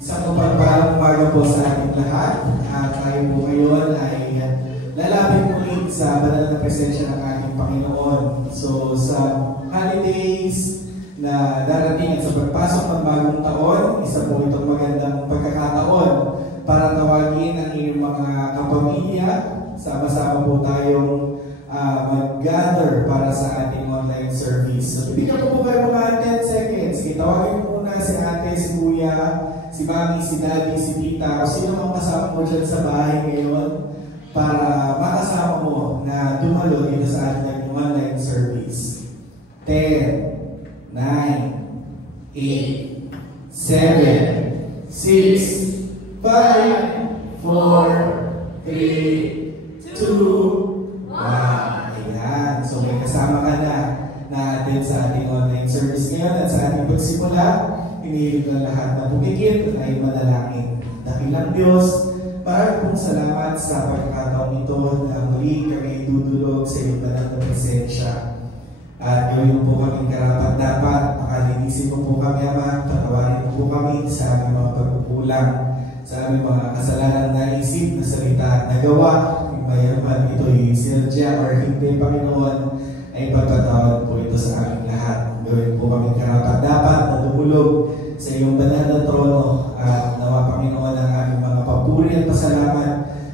Isang mapagpalang umaga po sa ating lahat. Tayo po ngayon ay lalapit muli sa banal na presensya ng ating Panginoon. So sa holidays na darating at sa pagpasok ng bagong taon, isa po itong magandang pagkakataon para tawagin ang inyong mga kapamilya. Sama-sama po tayong mag-gather para sa ating online service. So bigyan ko po kayo mga 10 seconds. Tawagin mo muna si ate, si kuya, si mami, si daddy, si tita, o sino mang kasama mo dyan sa bahay ngayon para makasama mo na dumalo dito sa ating online service. 10, 9, 8, 7, 6, 5, 4, 3, 2, 1. Ayan. So may kasama ka na natin sa ating online service ngayon at sa ating pagsimula. Hinihiling ng lahat na pumikit ay manalangin. Dakilang Diyos, maraming pong salamat sa pagkakataong ito na muli kami dudulog sa iyong banal na presensya. At gawin mo po kaming karapat-dapat, pakalinisin mo po kami, Ama, patawarin mo po kami sa aming mga pagkukulang, sa aming mga kasalanan na isip, na salita at nagawa. Mayroon ito ay sinadya or hindi, Panginoon, ay pagpatawad po ito sa aming lahat. Gawin po kaming karapat-dapat na dumulog sa iyong banal na trono at nawa, Panginoon, ang aming mga papuri at pasalamat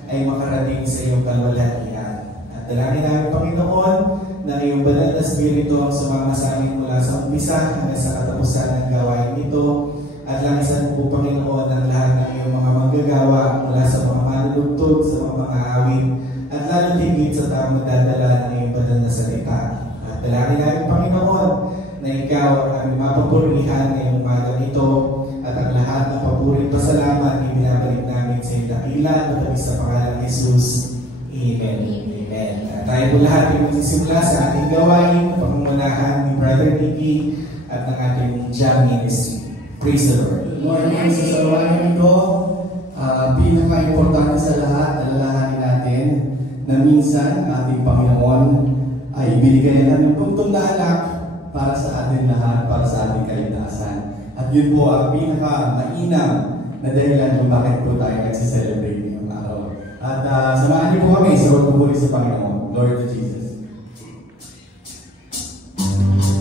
ay makarating sa iyong kalwalhatian. At dalangin namin, Panginoon, na iyong banal na Espiritu ang sumama sa amin mula sa umpisa hanggang sa katapusan ng gawain ito. At langisan mo po, Panginoon, ang lahat ng iyong mga manggagawa mula sa mga manunugtog, sa mga awit, at lalo tigit sa tamang dadala ng iyong banal na salita. At dalangin namin, Panginoon, na ikaw ang mapapurihan ngayong umaga ito at ang lahat ng papuri at pasalamat ibinabalik namin sa iyong dakilan at tabi sa pangalan ng Jesus. Amen. Amen. At tayo po lahat ay magsisimula sa ating gawain, pangungunahan ni Brother Nicky at ng ating jam ministry. Praise the Lord. Good morning. Sa gawain ito, pinaka-importante sa lahat, alalahanin natin na minsan ating Panginoon ay binigay na ng puntong na anak para sa ating lahat, para sa ating kaligtasan. At yun po ang pinaka-mainam na dahilan kung bakit po tayo nagsiselebrate ngayong araw. At samahan niyo po kami sa pagpupuri sa Panginoon. Lord to Jesus. Amen.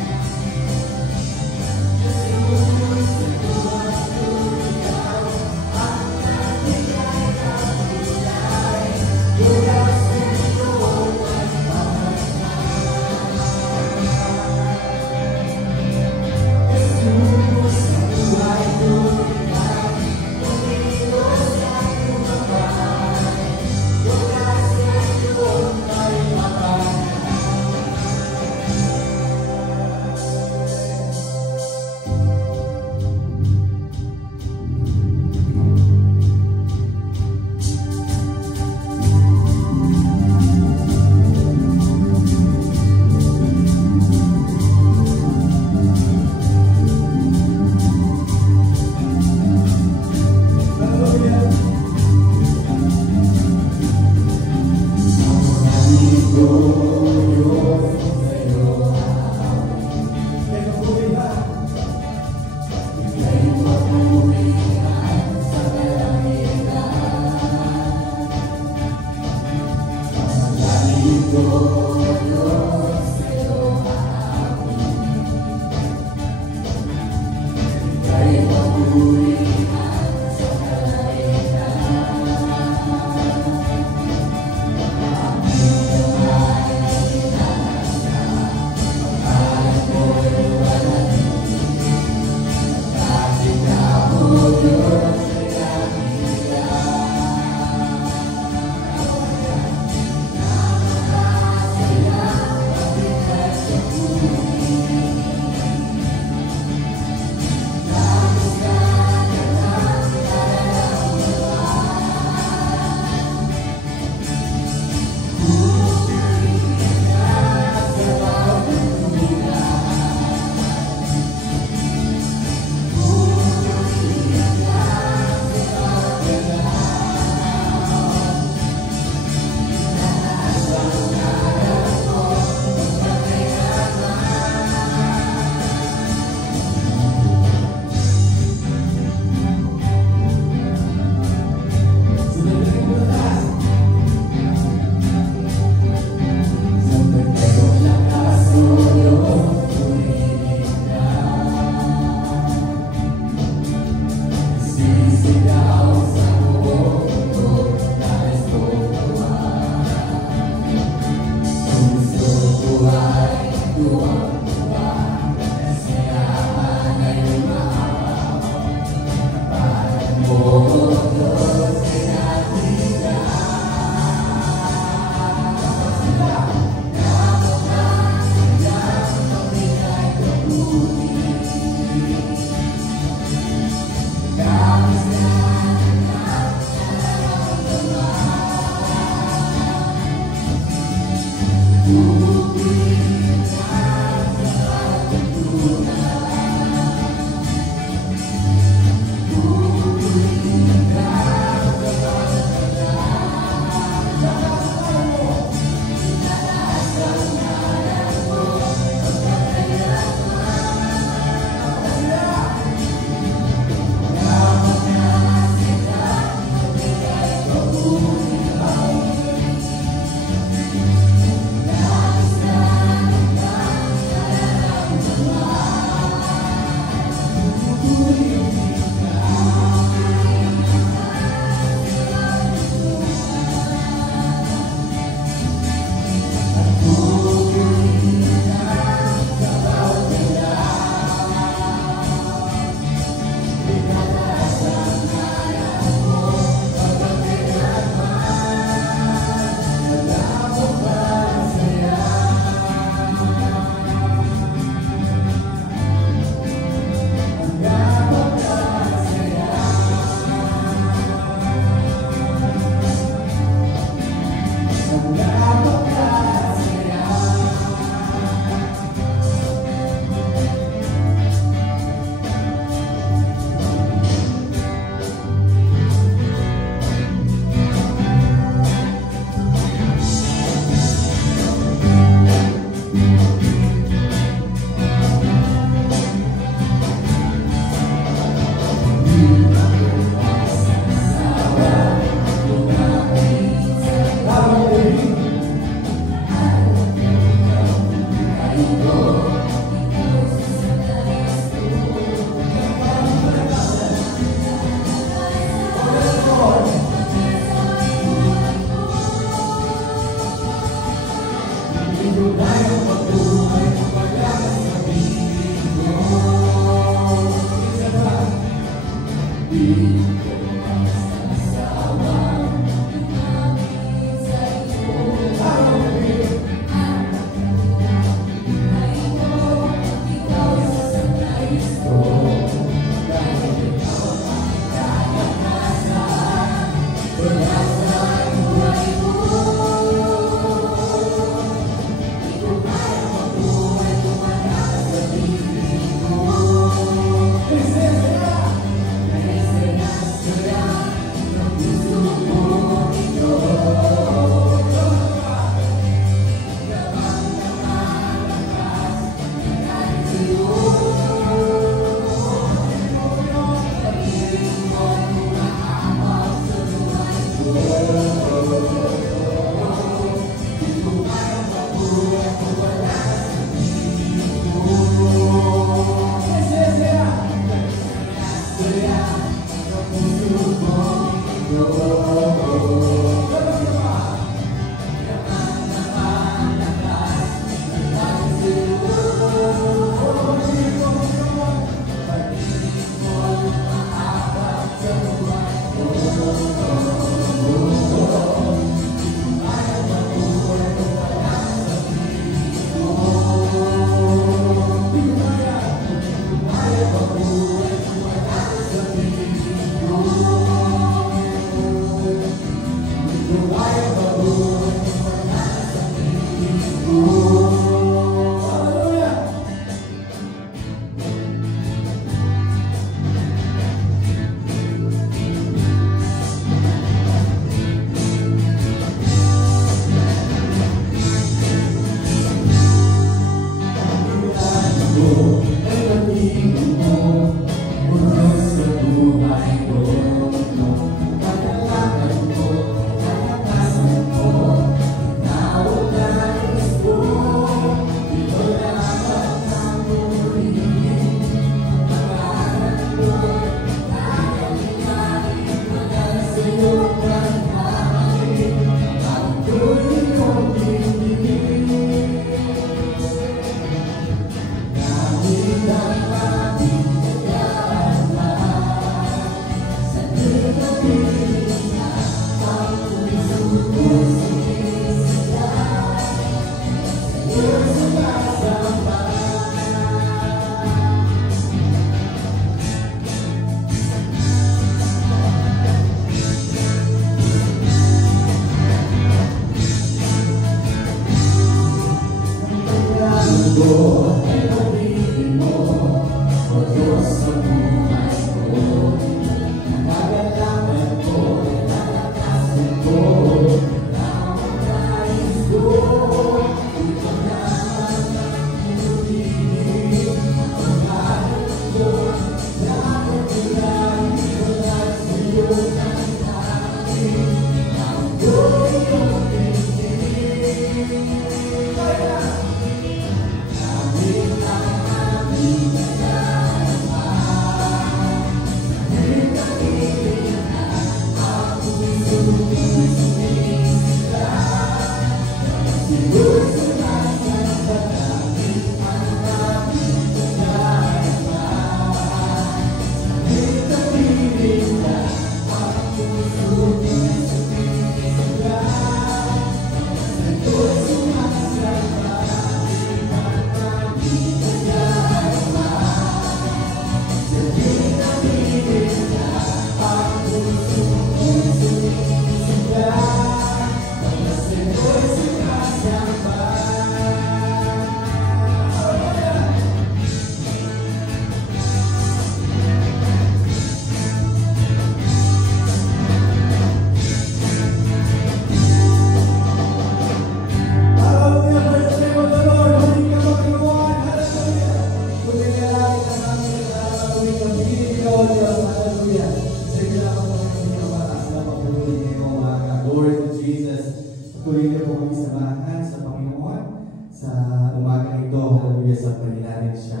sambahin natin siya.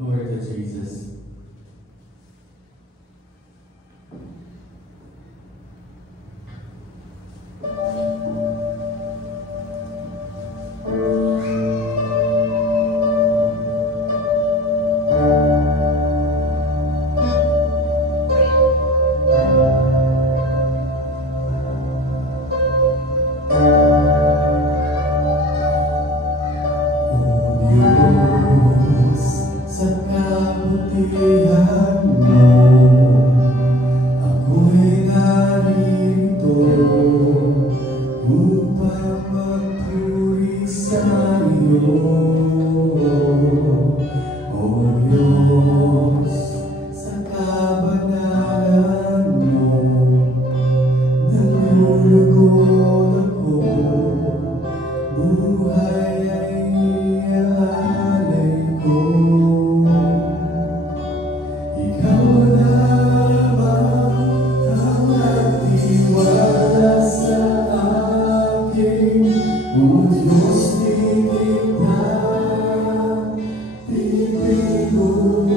Glory to Jesus. Sa kabutihan mo, ako'y narito upang magpuri sa iyo. O Diyos, sa kabanalan mo, nalulugod ako, buhay ay iaalay ko. Ikaw lamang ang nagtiwala sa akin, O Diyos titignan, pipigulay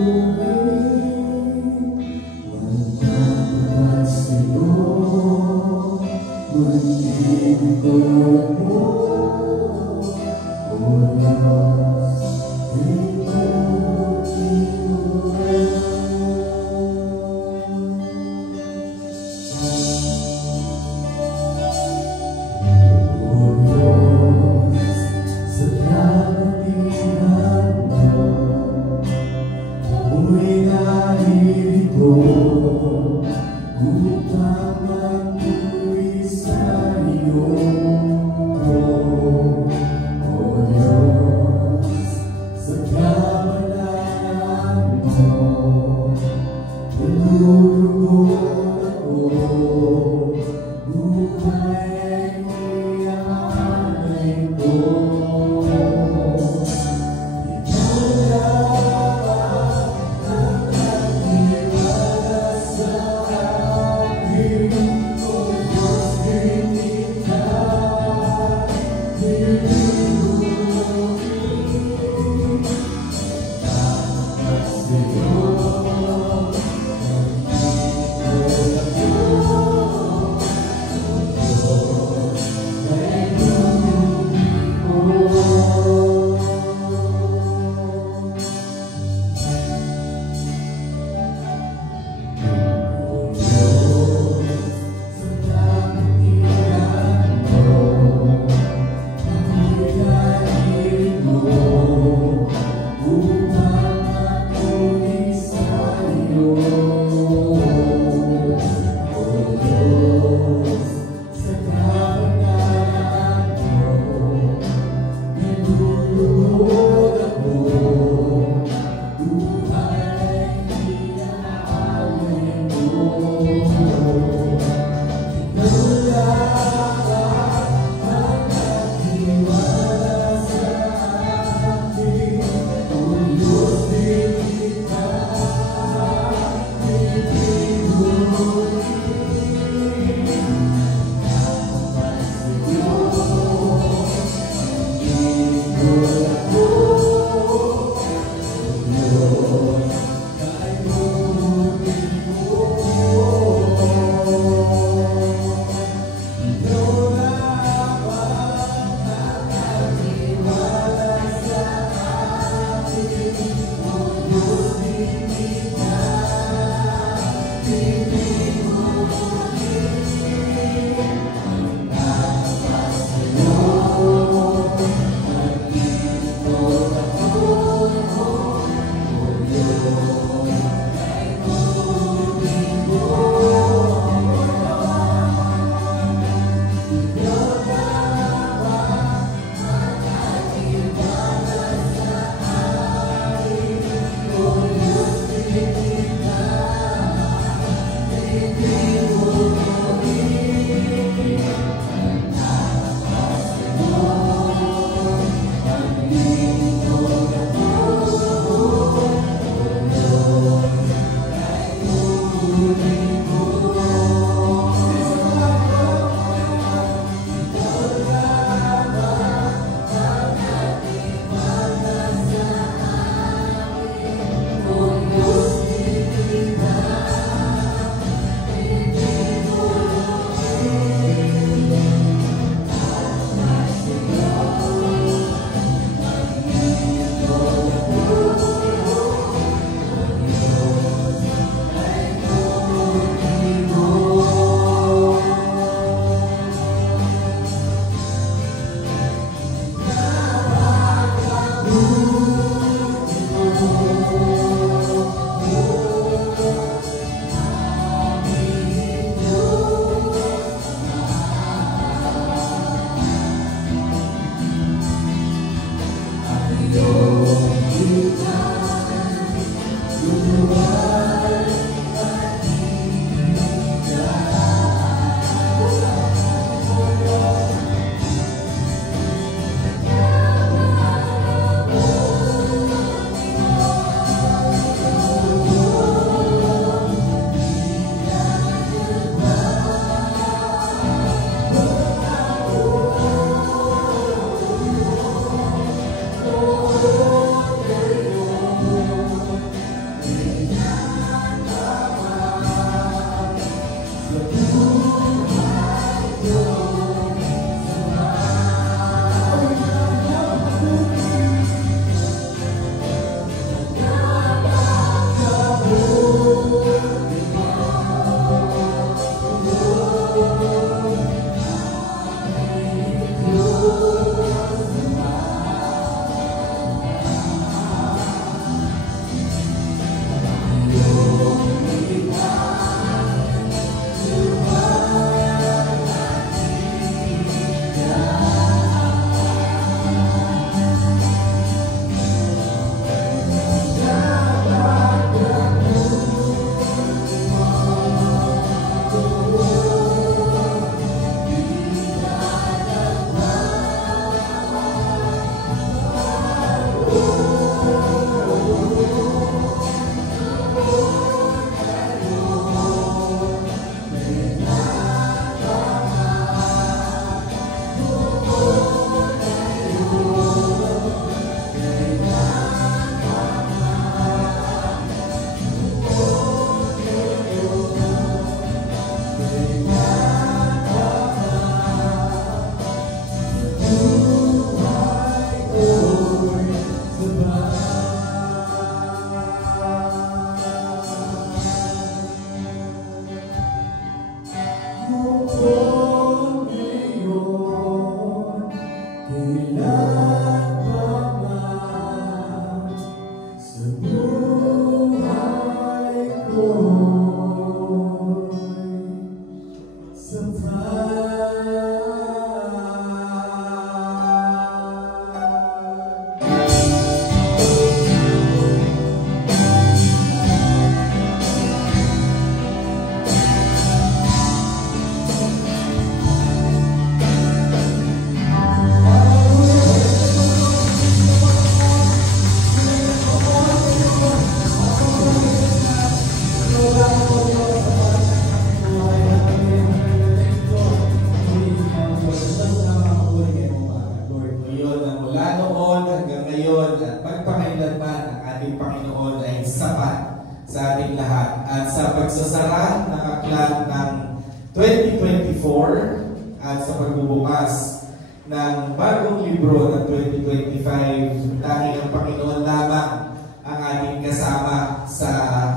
sa ating lahat. At sa pagsasara ng aklat ng 2024 at sa pagbubukas ng bagong libro ng 2025, dahil ang Panginoon lamang ang ating kasama sa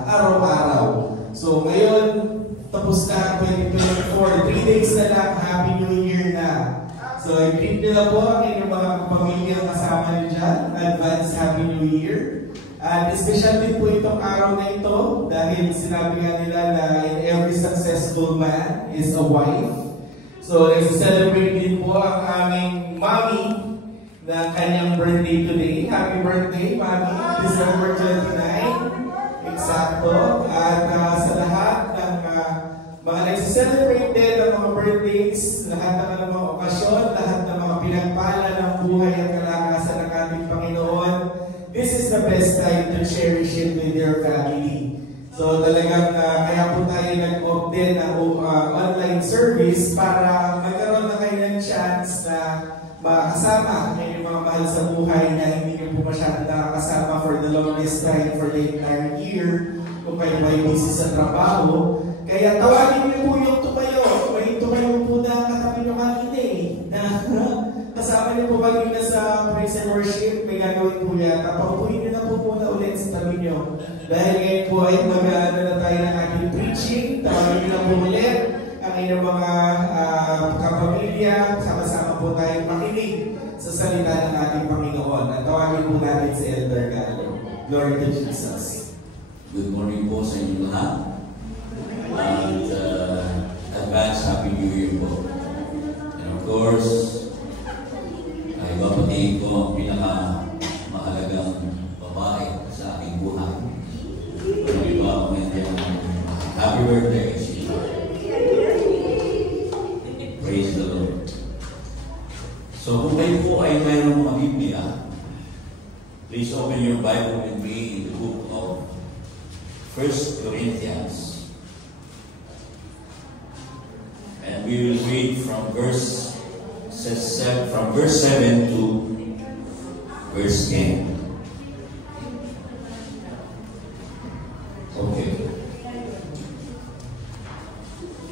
araw-araw. So ngayon, tapos na ang 2024, 3 days na lang, Happy New Year na. So i-greet nila po ang inyong mga pamilya kasama niyo dyan. Advance Happy New Year. At special din po itong araw na ito dahil sinabi nga nila na in every successful man is a wife. So nag-celebrate din po ang aming mommy na kanyang birthday today. Happy birthday, mommy! December 29. Eksakto. At sa lahat ng mga nag-celebrate din ng mga birthdays, lahat ng mga okasyon, lahat ng mga pinagpala ng buhay at kalakasan ng ating Panginoon, this is the best time to cherish it with your family. So talagang kaya po tayo nag-opt din ng online service para magkaroon na kayo ng chance na makasama ang inyong mga mahal sa buhay na hindi nyo po masyadong nakakasama for the longest time, for the entire year, kung kayo may busy sa trabaho. Kaya tawagin niyo po yung tumayo. May tumayo po na katabi nyo kanina na kasama niyo po kanina sa praise and worship. May gagawin po yata. Paupuin niyo na po muna ulit sa tabi niyo. Dahil ngayon po ay mag-ano na tayo ng ating preaching. Tawagin niyo na po ulit ang inyong mga kapamilya. Sama-sama po tayong makinig sa salita ng ating Panginoon. At tawagin po natin si Elder Gallo. Glory to Jesus. Good morning po sa inyo lahat. And advance Happy New Year po. And of course, ay babatiin ko ang pinakamahalagang babae sa aking buhay. Di ba, happy birthday, Sheila. Praise the Lord. So kung kayo po ay mayroong mga Biblia, please open your Bible with me in the book of 1 Corinthians. And we will read from verse 7 to verse 10. Okay.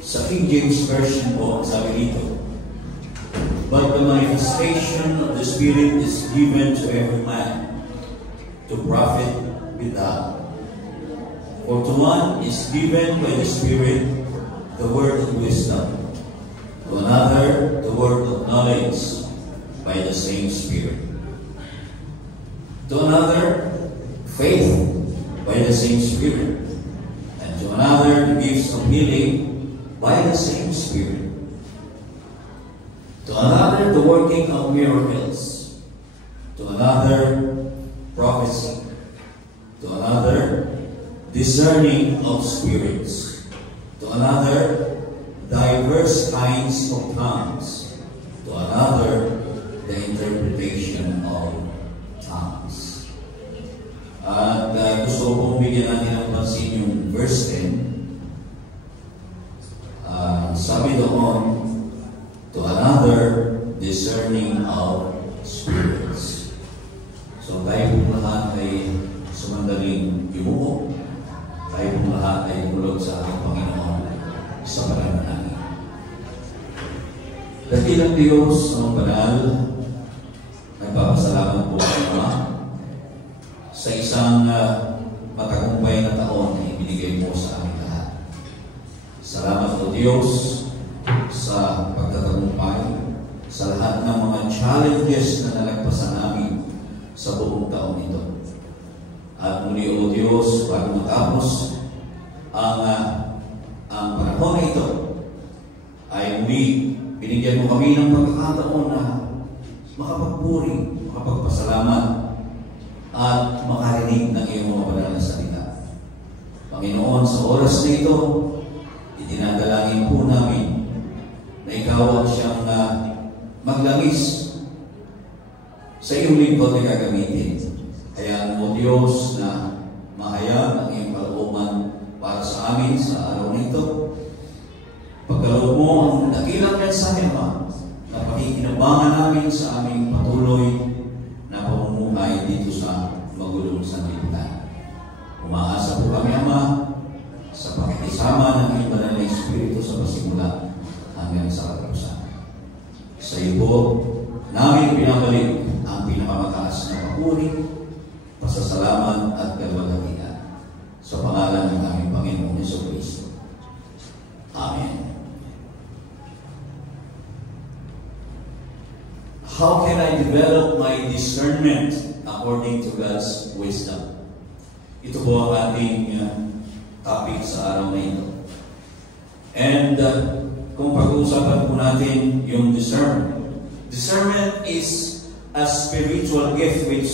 Sa King James Version po, sabi dito, but the manifestation of the Spirit is given to every man to profit without. For to one is given by the Spirit the word of wisdom, to another the word of knowledge by the same Spirit, to another faith by the same Spirit, and to another the gifts of healing by the same Spirit, to another the working of miracles, to another prophecy, to another discerning of spirits, to another diverse kinds of tongues, to another the interpretation of tongues. At gusto kong bigyan natin ng pansin yung verse 10. Sabi doon, to another discerning of spirits. So tayo pong lahat ay sumandaling yumuko. Tayo pong lahat ay mulog sa ating Panginoon sa pananalangin. Dakilang Diyos ang banal, nagpapasalamat po sa Ama sa isang matagumpay na taon na ibinigay mo sa aming lahat. Salamat po Diyos sa pagtatagumpay sa lahat ng mga challenges na nalagpasan namin sa buong taon ito. At muli o Diyos, bago matapos ang panahon na ito, ay muli binigyan mo kami ng pagkakataon na makapagpuri, makapagpasalamat, at makarinig ng iyong mga banal na salita. Panginoon, sa oras na ito, itinadalangin po namin na ikaw at siyang maglangis sa iyong lingkod na gagamitin. Hayaan mo Diyos na mahayag ang iyong kalooban para sa amin sa araw nito. Pagkaloob mo ang dakilang mensahe na pakikinabangan namin sa aming patuloy na pamumuhay dito sa magulong sanlibutan. Umaasa po kami, Ama, pasimula hanggang sa katapusan. Sa iyo po, namin pinabalik ang pinakamataas na papuri, pasasalamat at kalwalhatian sa pangalan ng aming Panginoong Jesucristo. Amen. How can I develop my discernment according to God's wisdom? Ito po ang ating topic sa araw na ito. And kung pag-uusapan po natin yung discernment. Discernment is a spiritual gift which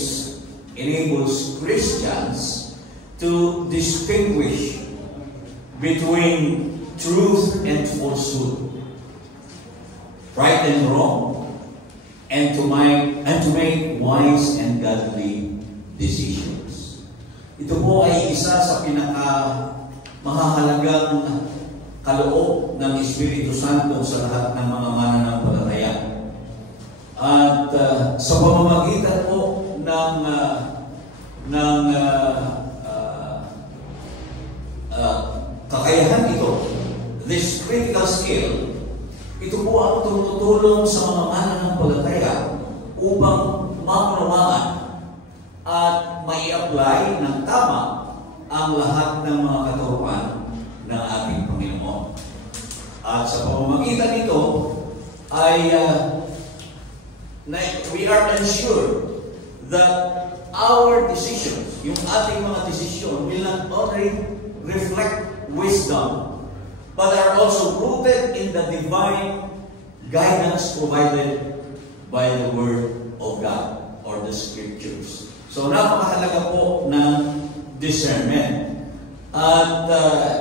enables Christians to distinguish between truth and falsehood, right and wrong, and to make wise and godly decisions. Ito po ay isa sa mahahalagang kaloob ng Espiritu Santo sa lahat ng mga mananampalataya. At sa pamamagitan po ng kakayahan ito, this critical skill, ito po ang tumutulong sa mga mananampalataya upang maunawaan at mai-apply ng tama ang lahat ng mga katuruan ng ating Panginoon. At sa pamamagitan nito ay we are ensured that our decisions, yung ating mga desisyon, will not only reflect wisdom, but are also rooted in the divine guidance provided by the Word of God or the Scriptures. So napakahalaga po ng discernment. At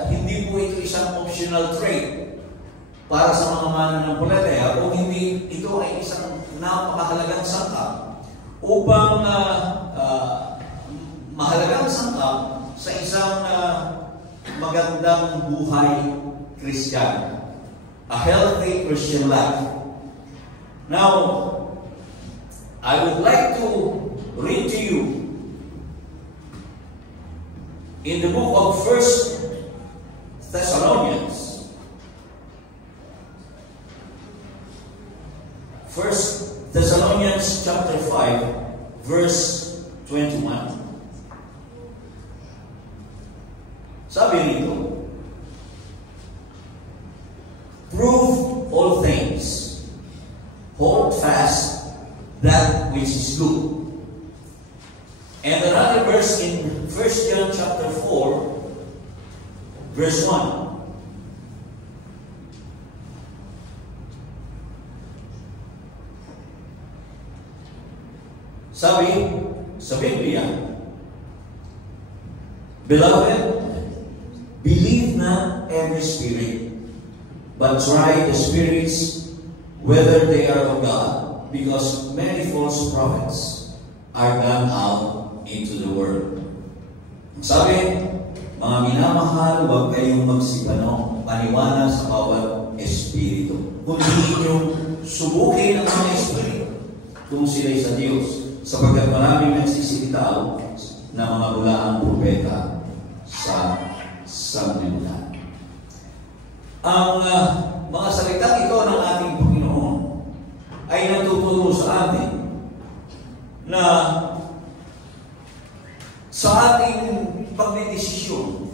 hindi po ito isang optional trait para sa mga mananampalataya, kung hindi ito ay isang napakahalagang sangkap upang mahalagang sangkap sa isang magandang buhay Christian, a healthy Christian life. Now, I would like to read to you in the book of 1 Thessalonians. 1 Thessalonians chapter 5, verse 21. Sabi nito, prove all things, hold fast that which is good. And another verse in 1 John chapter 4, verse 1. Sabi sa Biblia, Beloved, believe not every spirit, but try the spirits whether they are of God, because many false prophets are gone out into the world. Sabi, mga minamahal, huwag kayong paniwala sa bawat espiritu. Kundi inyong subukin ang mga espiritu kung sila'y sa Diyos, sapagkat maraming nagsisilitaw na mga bulaang propeta sa sanlibutan. Ang mga salitang ito ng ating Panginoon ay natuturo sa atin na sa ating pagdedesisyon,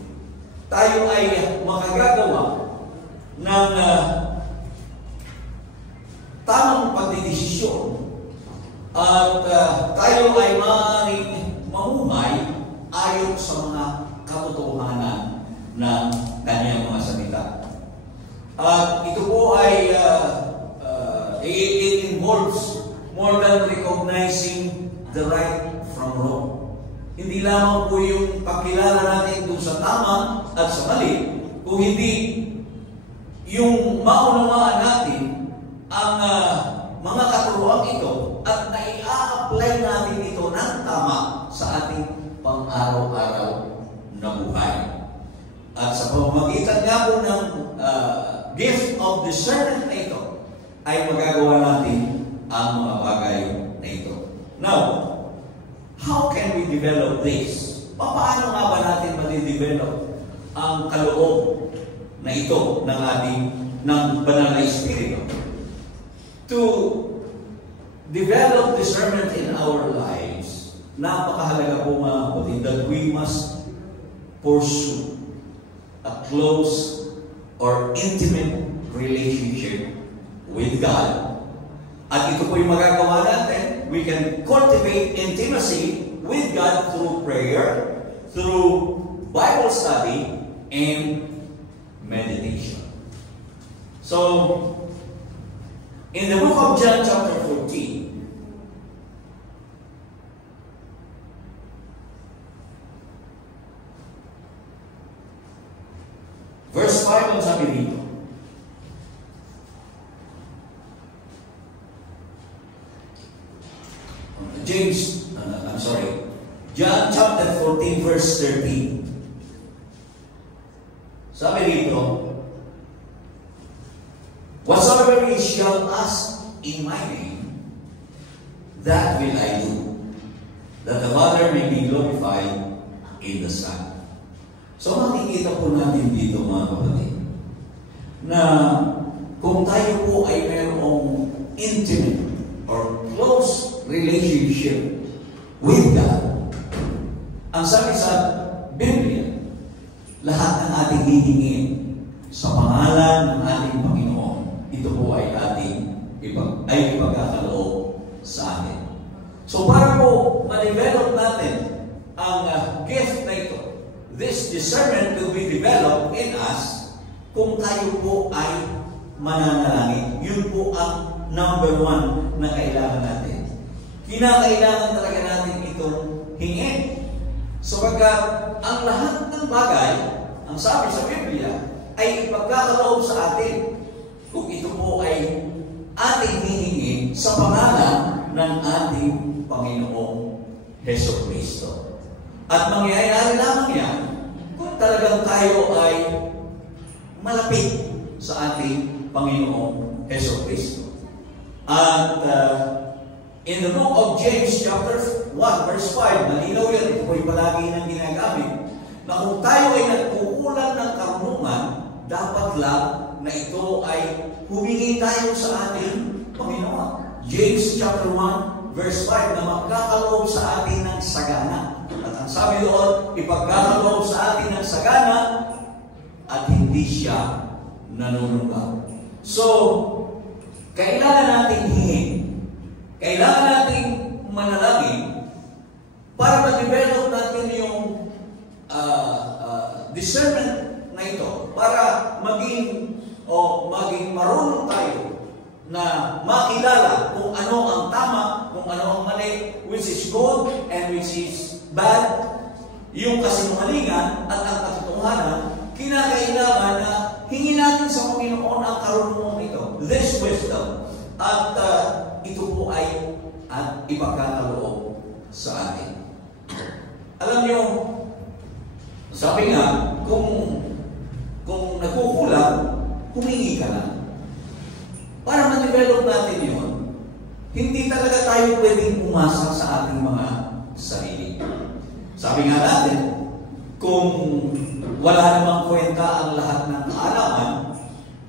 tayo ay makagagawa ng tamang pagdedesisyon at tayo ay maaaring mamuhay ayon sa mga katotohanan ng kanyang mga salita. At ito po ay it involves more than recognizing the right from wrong. Hindi lamang po yung pakilala natin kung sa tama at sa mali, kung hindi yung maunawaan natin ang mga katuruan ito at nai-apply natin ito ng tama sa ating pang-araw-araw na buhay. At sa pamamagitan nga po ng gift of discernment na ito, ay magagawa natin ang mga bagay na ito. Now, how can we develop this? Paano nga ba natin ma-develop ang kaloob na ito ng ating ng banal na Espiritu. To develop discernment in our lives, napakahalaga po mga kapatid that we must pursue a close or intimate relationship with God. At ito po yung magagawa natin. We can cultivate intimacy with God through prayer, through Bible study, and meditation. So, in the book of John chapter 14, verse 5 ang sabi dito. John chapter 14 verse 13. Sabi dito, whatsoever ye shall ask in my name, that will I do, that the Father may be glorified in the Son. So makikita po natin dito mga kapatid, na kung tayo po ay mayroong intimate or close relationship with God, ang sabi sa Biblia, lahat ng ating hihingin sa pangalan ng ating Panginoon, ito po ay ating ipagkakaloob sa atin. So para po ma-develop natin ang gift na ito, this discernment will be developed in us kung tayo po ay mananalangin. Yun po ang number one na kailangan natin. Kinakailangan talaga natin itong hingin. Sapagkat ang lahat ng bagay, ang sabi sa Biblia, ay ipagkakaloob sa atin kung ito po ay ating hihingin sa pangalan ng ating Panginoong Jesucristo. At mangyayari lamang yan kung talagang tayo ay malapit sa ating Panginoong Jesucristo. At in the book of James chapter 1 verse 5, malinaw yan, ito po'y palagi nang ginagamit, na kung tayo ay nagkukulang ng karunungan, dapat lang na ito ay humingi tayo sa ating Panginoon. James chapter 1 verse 5, na magkakaloob sa atin ng sagana. At ang sabi doon, ipagkakaloob sa atin ng sagana at hindi siya nanunungkaw. So, kailangan natin hingin. Kailangan nating manalangin para ma-develop natin yung discernment na ito, para maging marunong tayo na makilala kung ano ang tama, kung ano ang mali, which is good and which is bad. Yung kasinungalingan at ang katotohanan, kinakailangan na hingin natin sa Panginoon ang karunungan ito, this wisdom. At ito po ay ipagkakaloob sa atin. Alam niyo, sabi nga, kung nagkukulang, humingi ka lang. Para ma-develop natin yun, hindi talaga tayo pwedeng umasa sa ating mga sarili. Sabi nga natin, kung wala namang kwenta ang lahat ng kaalaman,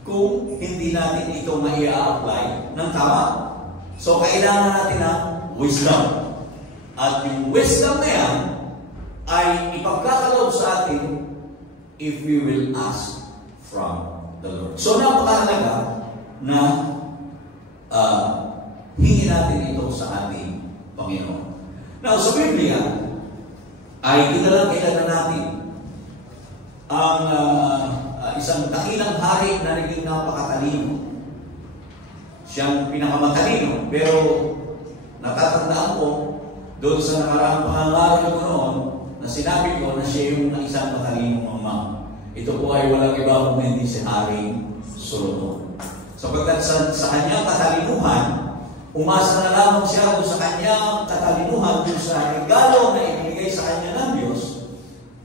kung hindi natin ito mai-apply ng tama. So, kailangan natin ng wisdom. At yung wisdom na yan ay ipagkakaloob sa atin if we will ask from the Lord. So, napakahalaga na hingin natin ito sa ating Panginoon. Now, sa Biblia, ay kilala natin ang isang dakilang hari na naging napakatalino. Siyang pinakamatalino, pero natatandaan ko doon sa nakaraang pangangaral ko noon na sinabi ko na siya yung isang matalinong mama. Ito po ay walang iba kung hindi si Haring Solomon. Sapagkat sa kanyang katalinuhan, umasa na lamang siya doon sa kanyang katalinuhan, doon sa regalo na ibinigay sa kanya ng Diyos,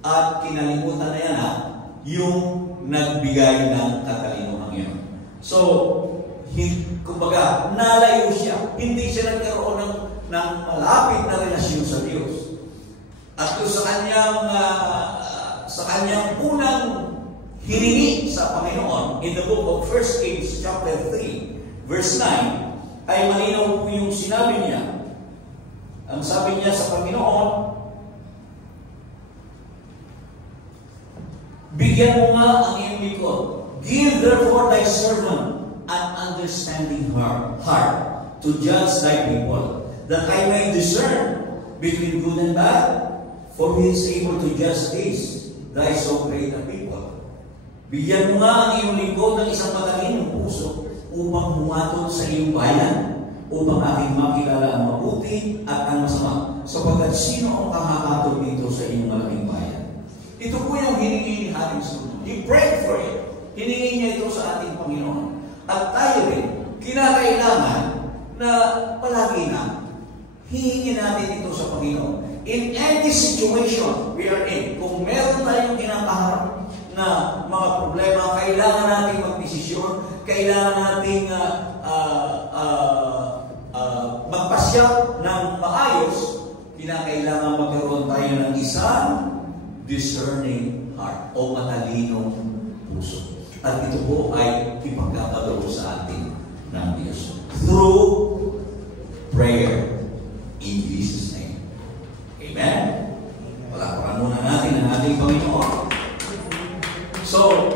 at kinalimutan na yan yung nagbigay ng katalinuhan yun. So, kumbaga, nalayo siya. Hindi siya nagkaroon ng malapit na relasyon sa Diyos. At sa kanyang unang hiningi sa Panginoon, in the book of 1 Kings chapter 3, verse 9, ay malinaw po yung sinabi niya. Ang sabi niya sa Panginoon, bigyan mo nga ang iyong likod. Give therefore thy servant an understanding heart to judge thy people, that I may discern between good and bad, for he is able to judge this, thy so great a people. Bigyan mo nga ang iyong lingkod ng isang matalinong puso upang humatol sa iyong bayan, upang aking makilala ang mabuti at ang masama, sapagkat sino ang makakatol dito sa iyong malaking bayan? Ito po yung hiningi ni Haring Solomon. He prayed for it. Hiningi niya ito sa ating Panginoon. At tayo rin, kinakailangan na palagi na hihingi natin ito sa Panginoon. In any situation we are in, kung meron tayong kinakaharap na mga problema, kailangan natin magdesisyon, kailangan nating magpasya ng maayos, kinakailangan magkaroon tayo ng isang discerning heart o matalinong puso. At ito po ay ipagkakadalo sa atin ng Diyos through prayer in Jesus' name. Amen? Palakpakan muna natin ang ating Panginoon. So,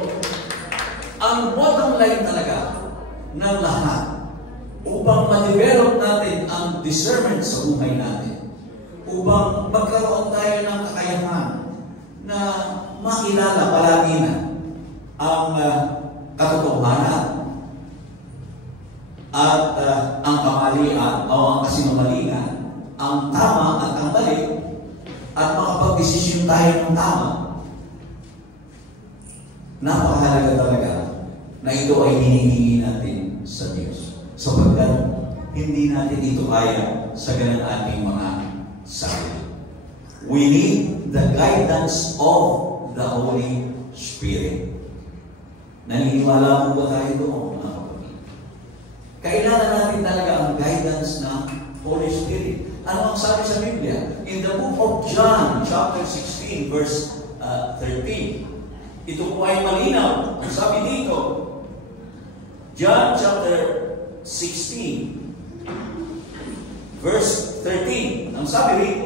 ang bottom line talaga ng lahat upang ma-develop natin ang discernment sa buhay natin, upang magkaroon tayo ng kakayahan na makilala palagi na ang katotohanan at ang kamalian o ang kasinungalingan, ang tama at ang mali, at makapag-desisyon tayo ng tama. Napakahalaga talaga na ito ay hinihingi natin sa Diyos, sapagkat hindi natin ito kaya sa ganang ating mga sarili. We need the guidance of the Holy Spirit. Naniniwala mo ba tayo doon, mga kapatid? Kailangan natin talaga ang guidance ng Holy Spirit. Ano ang sabi sa Biblia? In the book of John, chapter 16, verse 13, ito po ay malinaw. Ang sabi dito, John chapter 16, verse 13, ang sabi dito,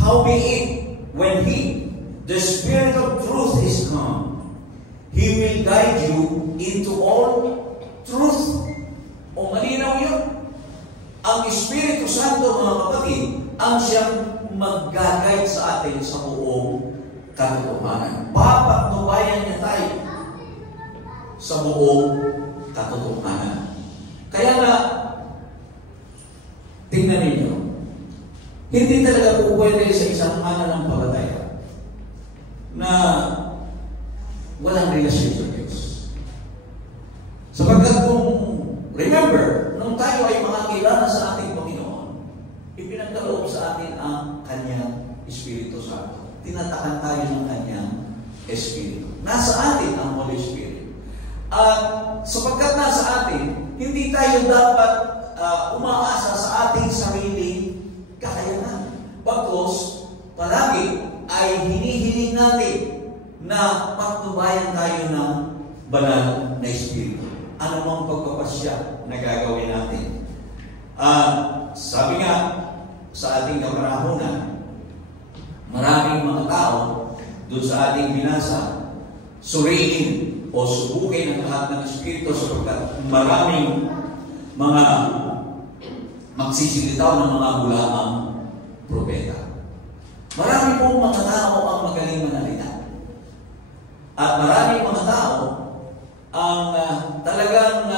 howbeit, when the Spirit of truth is come, He will guide you into all truth. O malinaw yun. Ang Espiritu Santo, mga kapatid, ang siyang mag-guide sa atin sa buong katotohanan. Papatnubayan niya tayo sa buong katotohanan. Kaya nga, tingnan ninyo, hindi talaga po pwede sa isang mananampalataya na walang relasyon sa Diyos. Sapagkat kung, remember, nung tayo ay makakilala sa ating Panginoon, ipinagkaloob sa atin ang Kanyang Espiritu Santo. Tinatakan tayo ng Kanyang Espiritu. Nasa atin ang Holy Spirit. At sapagkat nasa atin, hindi tayo dapat umaasa sa ating sariling kakayanan. Bagkus, palagi ay hinihiling natin na patnubayan tayo ng banal na Espiritu. Ano mang pagpapasya na gagawin natin. Sabi nga sa ating kapanahunan, maraming mga tao doon sa ating binasa, suriin o subukin ang lahat ng Espiritu sapagkat maraming mga magsisilitaw ng mga bulaang propeta. Marami pong mga tao ang magaling manalita. At maraming mga tao ang talagang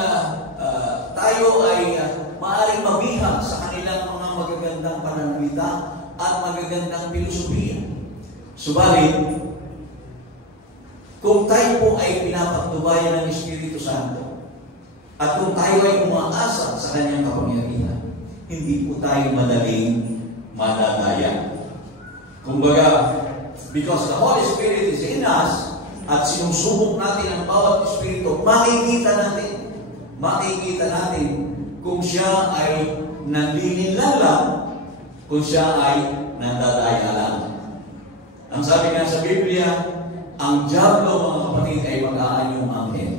tayo ay maaaring mabihag sa kanilang mga magagandang pananalita at magagandang filosofiya. Subalit, kung tayo po ay pinapagtubayan ng Espiritu Santo at kung tayo ay umaasa sa Kanyang kapangyarihan, hindi po tayo madaling madadaya. Kumbaga, because the Holy Spirit is in us at sinusubok natin ang bawat Espiritu, makikita natin kung siya ay nanlilinlang lang, kung siya ay nandadaya lang. Ang sabi nga sa Biblia, ang dyablo, mga kapatid, ay mag-aanyong anghel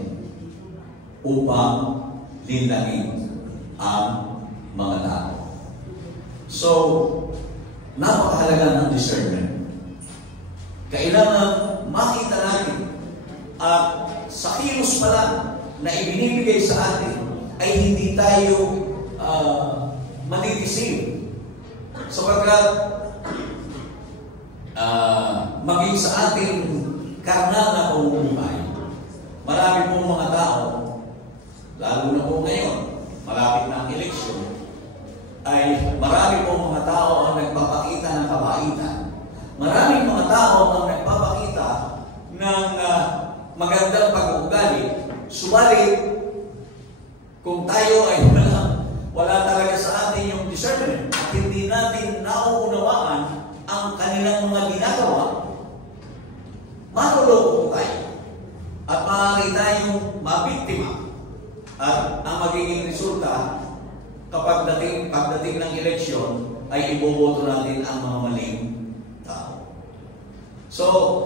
upang linlangin ang mga tao. So, napakahalaga ng discernment. Kailangan makita natin at sa kilos pa lang na ibinibigay sa atin ay hindi tayo madidisim. Sapagkat maging sa ating karnal na pamumuhay, marami pong mga tao, lalo na po ngayon, malapit na ang eleksyon, ay marami pong mga tao ang nagpapakita ng kabaitan. Maraming mga tao ang nagpapakita ng magandang pag-uugali. Subalit, kung tayo ay wala talaga sa atin yung discernment at hindi natin nauunawaan ang kanilang mga ginagawa, matuloko po tayo at maaari tayong mabiktima. At ang magiging resulta pagdating ng eleksyon ay iboboto natin ang mga maling tao. So,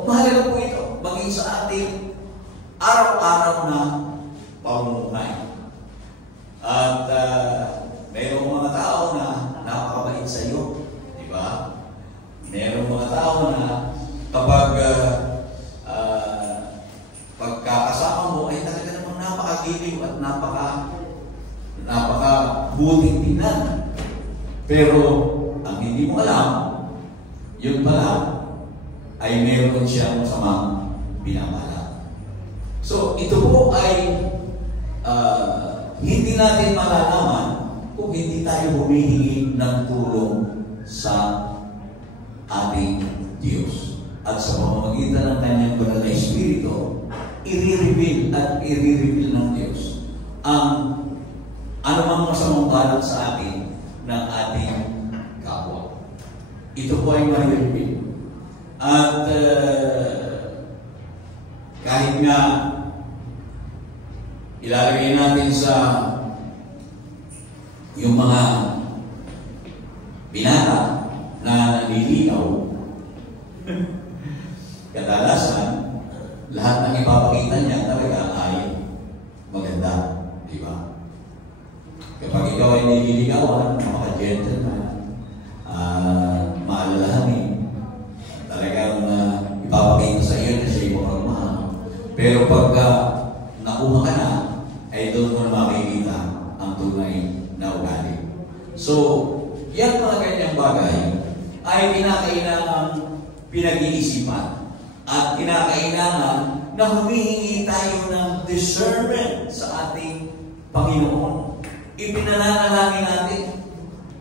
mahalaga po ito maging sa ating araw-araw na pamumuhay. At mayroong mga tao na napakabait sa iyo, di ba? Mayroong mga tao na kapag pagkakasama mo ay talaga namang napakagiliw at napakabuting tingnan. Pero ang hindi mo alam, yun pala ay mayroon siyang masamang binabala. So ito po ay hindi natin malalaman kung hindi tayo humihingi ng tulong sa ating Diyos. At sa pamamagitan ng kanyang banal na Espiritu, i-reveal ng Diyos ang anumang masamang balak sa atin ng ating kapwa. Ito po ay ma-reveal. At kahit nga ilalagay natin sa yung mga binata na naliligaw, kadalasan, lahat ng ipapakita niya talaga ay maganda. Di ba? Kapag ikaw ay nililigawan, maka-gentleman, maalalahanin, talagang ipapakita sa iyo na siya yung magmahal. Pero pagka nakuha ka na, ay doon mo na makikita ang tunay na ugali. So, yan mga ganyang bagay ay kinakailangan pinag-iisipan at kinakailangan na humihingi tayo ng discernment sa ating Panginoon. Ipinananalangin natin.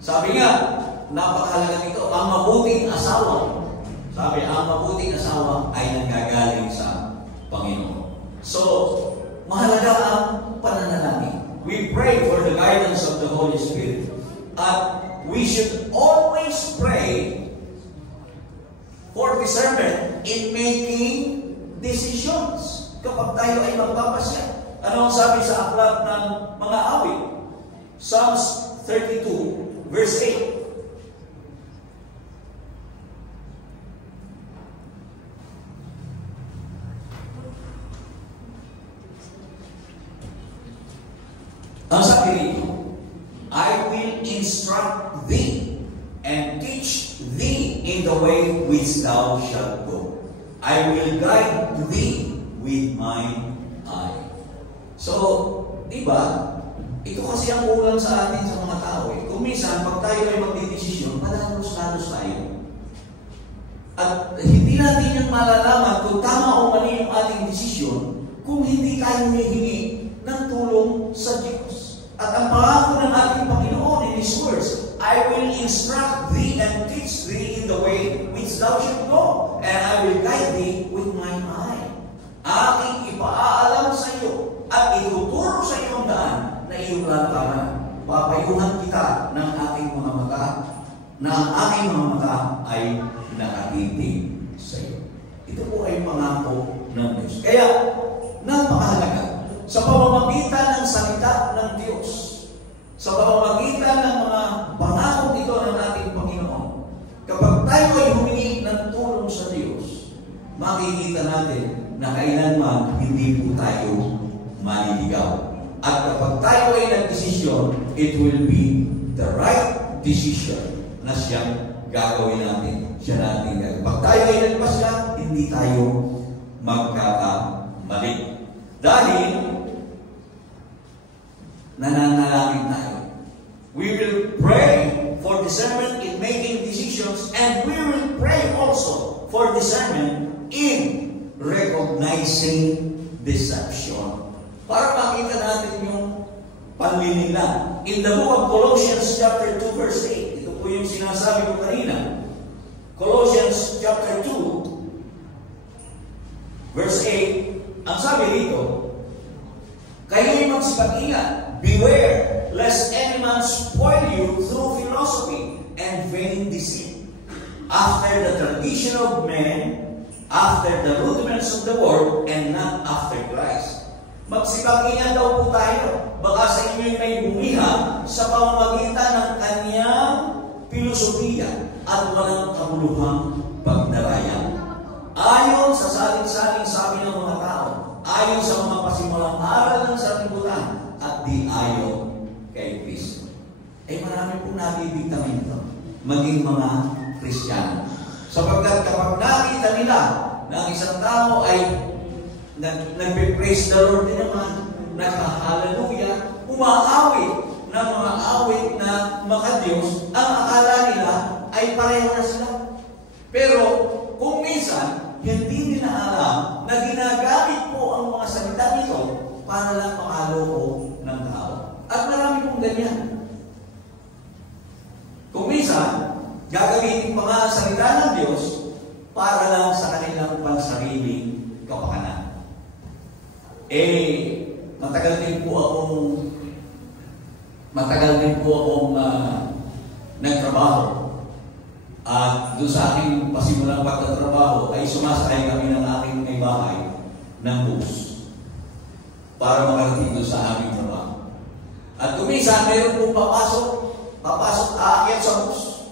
Sabi nga, napakahalaga nito, ang mabuting asawa. Sabi, ang mabuting asawa ay nanggagaling sa Panginoon. So, mahalaga ang pananalangin. We pray for the guidance of the Holy Spirit. At we should always pray for discernment in making decisions kapag tayo ay magpapasya. Ano ang sabi sa aklat ng mga awit? Psalms 32, verse 8. Ang sabi rito, I will instruct thee and teach thee in the way which thou shalt go. I will guide thee with mine eye. So, di ba? Ito kasi ang kulang sa atin sa mga tao. Kung minsan, pag tayo ay magdidesisyon, madalos-dalos tayo. At hindi natin yung malalaman kung tama o mali yung ating desisyon kung hindi tayo hihingi ng tulong sa Diyos. At ang pangako ng ating Panginoon in His words, I will instruct thee and teach thee in the way which thou shalt go, and I will guide thee with mine eye. Aking ipaalam sa iyo at ituturo sa iyong daan na iyong lalakaran. Papayuhan kita ng aking mga mata, na ang aking mga mata ay nakatitig sa iyo. Ito po ay pangako ng Diyos. Kaya, napakahalaga sa pamamagitan ng salita ng Diyos, sa pamamagitan ng mga pangako ito ng ating Panginoon, kapag tayo ay humingi ng tulong sa Diyos, makikita natin na kailanman hindi po tayo maliligaw. At kapag tayo ay nagdesisyon, it will be the right decision na siyang gagawin natin. Siya natin gagawin. Pag tayo ay nagpasya, hindi tayo magkakamali. Dahil nananalangin tayo. We will pray for discernment in making decisions, and we will pray also for discernment in recognizing deception. Para makita natin yung panlililang. In the book of Colossians chapter 2 verse 8, ito po yung sinasabi ko kanina. Colossians chapter 2 verse 8, ang sabi dito, kayo'y magsipag-ingat, beware lest any man spoil you through philosophy and vain deceit, after the tradition of men, after the rudiments of the world, and not after Christ. Magsipag-ingat daw po tayo. Baka sa inyo may bumiha sa pamamagitan ng kanyang filosofiya at walang kabuluhang pagdarayan. Ayon sa saling-saling sabi ng mga tao, ayon sa mga pasimulang aral ng sanlibutan, at di ayon kay Kristo. Marami pong nabibigtamin ito, maging mga Kristiyano. Sapagkat kapag nakita nila na ang isang tao ay nagpe-praise the Lord din naman, nagka-hallelujah, umaawit ng mga awit na makadiyos, ang akala nila ay pareho na sila. Pero kung minsan, hindi nila alam na ginagamit po ang mga salita nito para lang makaloko ng tao. At marami pong ganyan. Kung minsan, gagamitin pa nga ang salita ng Diyos para lang sa kanilang pansariling kapakanan. Matagal din po akong nagtrabaho. At doon sa aking pasimulang pagtatrabaho ay sumasakay kami ng aking may bahay ng bus para makarating doon sa aming trabaho. At kuminsan, mayroon pong papasok aakyat sa bus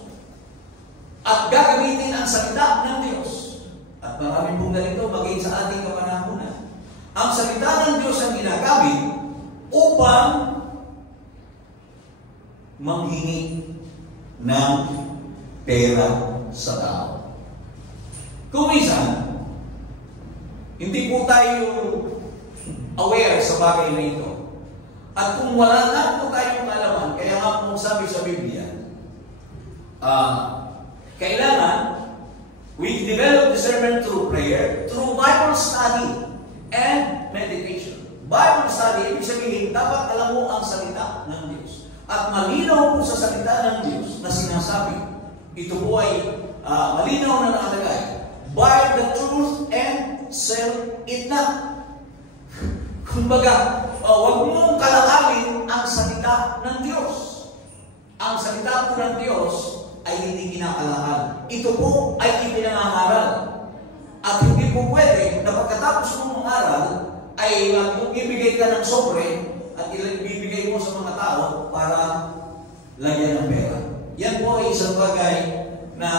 at gagamitin ang salita ng Diyos. At marami pong ganito maging sa ating kapanahunan. Ang salita ng Diyos ang ginagamit upang manghingi ng pera sa tao. Kung minsan, hindi po tayo aware sa bagay na ito. At kung wala na po tayong kalaman, kaya nga po sabi sa Biblia, kailangan we develop discernment through prayer, through Bible study, and meditation. Bible study, ibig sabihin, dapat alam mo ang salita ng Diyos. At malinaw po sa salita ng Diyos na sinasabi, ito po ay malinaw na nakalagay, buy the truth and sell it not. Kumbaga, huwag mong kalakalin ang salita ng Diyos. Ang salita po ng Diyos ay hindi kinakalakal. Ito po ay ipinangangaral. At hindi po pwede na pagkatapos mong aral ay ibigay ka ng sobre at ibibigay mo sa mga tao para lagyan ng pera. Yan po ay isang bagay na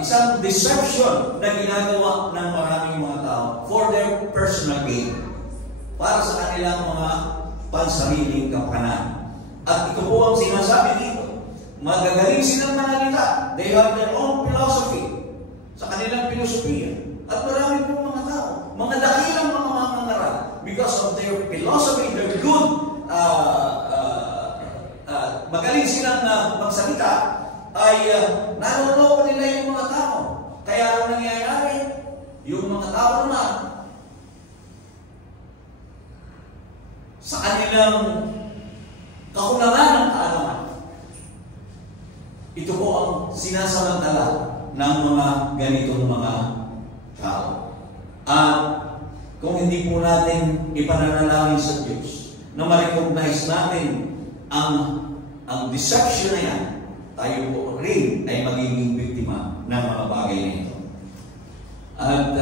isang deception na ginagawa ng maraming mga tao for their personal gain, para sa kanilang mga pansariling kapakanan. At ito po ang sinasabi dito. Magagaling silang manalita. They have their own philosophy sa kanilang filosofiya. At marami pong mga tao, mga dakilang mga mangangaral, because of their philosophy, their good, magaling silang magsalita, ay naloloko nila yung mga tao. Kaya ang nangyayari, yung mga tao naman, sa kanilang kakulangan ng kaalaman, ito po ang sinasamantala ng mga ganitong mga tao. At kung hindi po natin ipananalangin sa Diyos na ma-recognize natin ang deception na yan, tayo po rin ay magiging biktima ng mga bagay na ito. At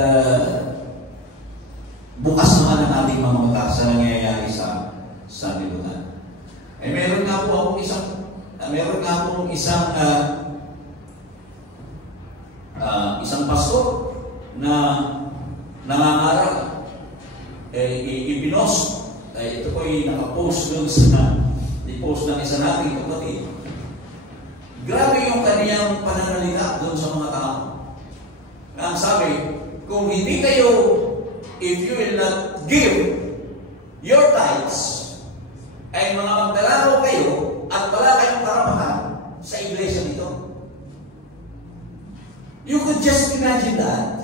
bukas naman ang ating mga mata sa nangyayari sa sanlibutan. Meron nga po akong isang pastor na nangangaral, ipinost. Ito po ay nakapost doon sa i-post ng isa nating kapatid. Grabe yung kaniyang pananalita doon sa mga tao. Na ang sabi, kung hindi kayo, if you will not give your tithes, ay mga magdalaro kayo at wala kayong karapatan sa iglesia nito. You could just imagine that.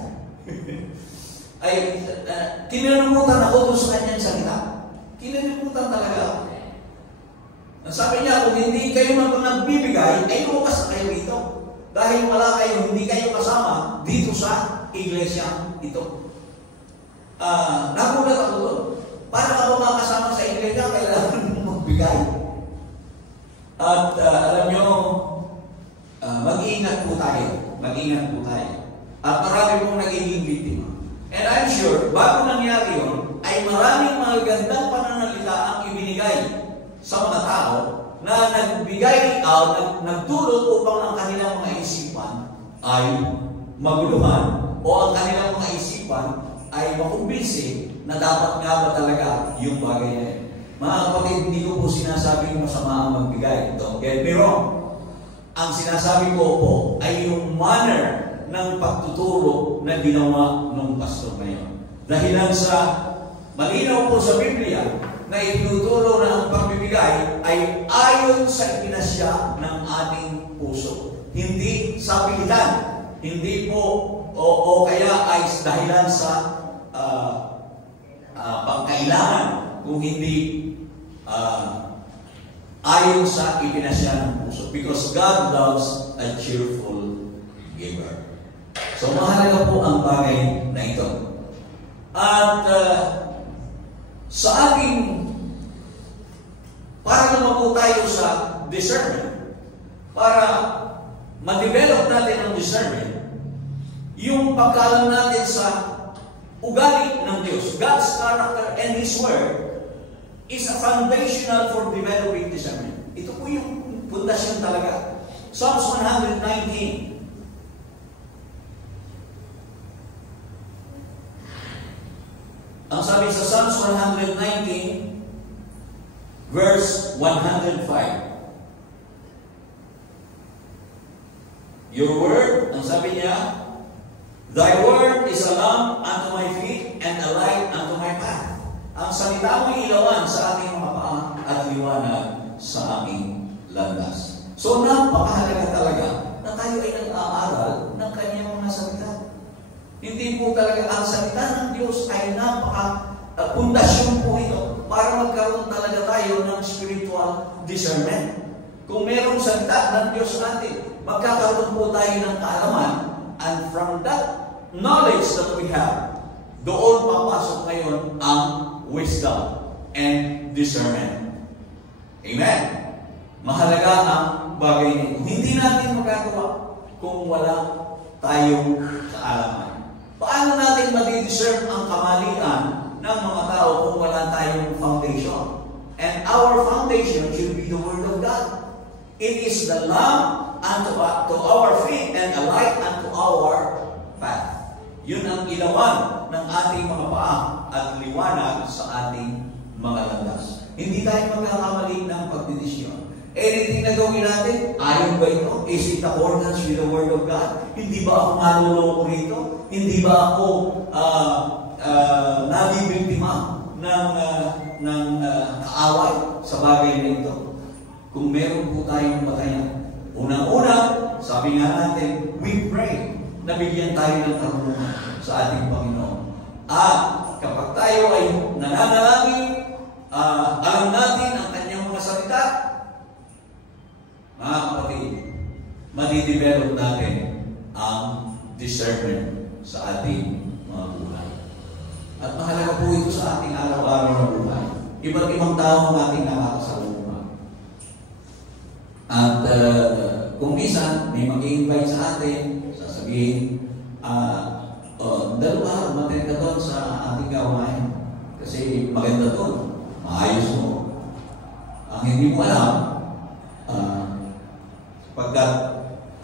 Ay, kinalimutan ako doon sa kanyang salita. Kinalimutan talaga ako. Sabi niya, kung hindi kayo nagbibigay, ay lumas na kayo dito. Dahil wala kayo, hindi kayo kasama dito sa iglesia ito. Nagulat ako doon. Para ka ba makasama sa iglesia, kailangan mo magbigay. At alam nyo, mag-iingat po tayo. Mag-iingat po tayo. At marami pong nagiging biktima. And I'm sure, bago nangyari yun, ay maraming mga gandang pananalita ang ibinigay sa mga tao na nagbigay, nagdulot upang ang kanilang mga isipan ay maguluhan o ang kanilang mga isipan ay makumbinsi na dapat nga ba talaga yung bagay na yun. Mga kapatid, hindi ko po sinasabing masama ang magbigay. Don't get me wrong. Ang sinasabi ko po ay yung manner ng pagtuturo na ginawa ng pastor ngayon. Dahilan sa malinaw po sa Biblia na itinuturo na ang pagbibigay ay ayon sa ipinasya ng ating puso. Hindi sa pilitan. Hindi po o kaya ay dahilan sa pangkailangan, kung hindi ayon sa ipinasya ng puso. Because God loves a cheerful giver. So, mahalaga po ang bagay na ito. At sa ating, para naman po tayo sa discernment, para ma-develop natin ang discernment, yung pagkaalam natin sa ugali ng Diyos, God's character and His Word, is a foundational for developing discernment. Ito po yung pundasyon talaga. Psalms 119. Ang sabi sa Psalms 119, verse 105. Your word, ang sabi niya, Thy word is a lamp unto my feet and a light unto my path. Ang salita mo'y ilawan sa ating mga paa at liwanag sa aming landas. So, napakahalaga talaga na tayo ay nag-aaral ng kanyang mga salita. Hindi po talaga ang salita ng Diyos ay napaka-pundasyon po ito para magkaroon talaga tayo ng spiritual discernment. Kung mayroong salita ng Diyos natin, magkakaroon po tayo ng kaalaman, and from that knowledge that we have, doon papasok ngayon ang wisdom and discernment. Amen? Mahalaga ang bagay nito. Hindi natin magagawa kung wala tayong kaalaman. Paano natin ma-discern ang kamalian ng mga tao kung wala tayong foundation? And our foundation should be the Word of God. It is the lamp unto our feet and a light unto our path. Yun ang ilawan ng ating mga paa at liwanag sa ating mga landas. Hindi tayo magkakamali ng pagdidesisyon. Anything na gawin natin, ayon ba ito? Is it accordance with the Word of God? Hindi ba ako maluloko rito? Hindi ba ako nabibiktima ng kaaway sa bagay na ito? Kung meron po tayong batayan, unang-una, sabi nga natin, we pray na bigyan tayo ng karunungan sa ating Panginoon. At kapag tayo ay nananalangin, alam natin ang kanyang mga salita, mga kapatid, madidevelop natin ang discernment sa ating mga buhay. At mahalaga po ito sa ating araw-araw na buhay. Iba't ibang tao ang ating nakakasalubungan. At kung minsan, may mag-i-invite sa atin, sasabihin, dalawa, matend ka doon sa ating gawain. Kasi maganda doon, maayos mo. Ang hindi mo alam, pagkat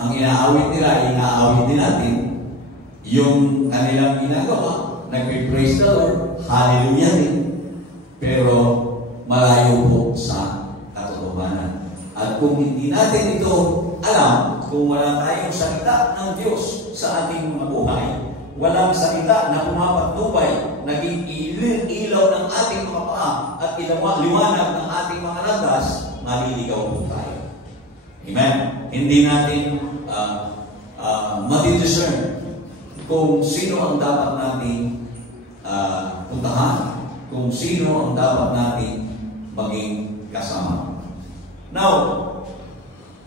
ang inaawit nila, inaawit din natin, yung kanilang ginagawa, nagpe-praise the Lord, hallelujah din, pero malayo po sa katotohanan. At kung hindi natin ito alam, kung wala tayong salita ng Diyos sa ating mga buhay, walang salita na pumapatnubay, naging ilaw ng ating mga paa at liwanag ng ating mga landas, maliligaw po tayo. Amen? Hindi natin matidiscern kung sino ang dapat natin puntahan, kung sino ang dapat natin maging kasama. Now,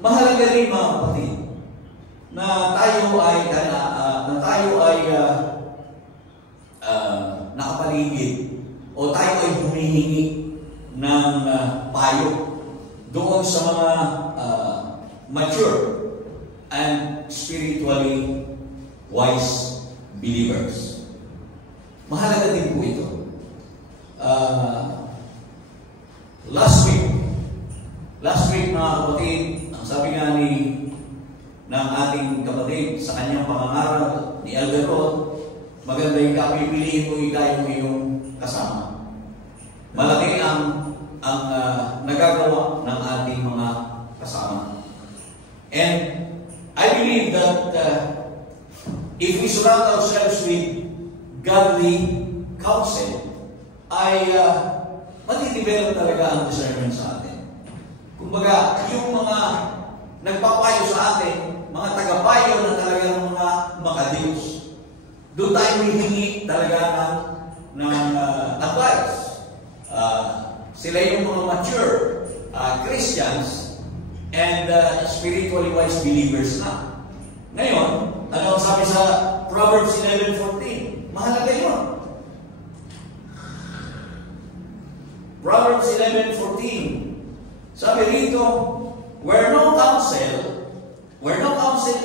mahalaga rin mga kapatid na tayo ay nakapaligid o tayo ay humihingi ng payo doon sa mga mature and spiritually wise believers. Mahalaga din po ito. Last week mga kapatid, ang sabi nga ng ating kapatid sa kanyang pangangaral ni Elder Rod, maganda yung kapipiliin mo ikaw yung kasama. Malaki ang nagagawa ng ating mga kasama. And I believe that if we surround ourselves with godly counsel, ay matidevelop talaga ang discernment sa atin. Kumbaga, yung mga nagpapayo sa atin, mga tagapayo na talagang mga makadiyos, doon tayo hihingi talaga ng advice. Sila yung mga mature Christians and spiritually wise believers na. Ngayon, ano ang sabi sa Proverbs 11:14? Mahalaga yun. Proverbs 11:14. Sabi rito, where no counsel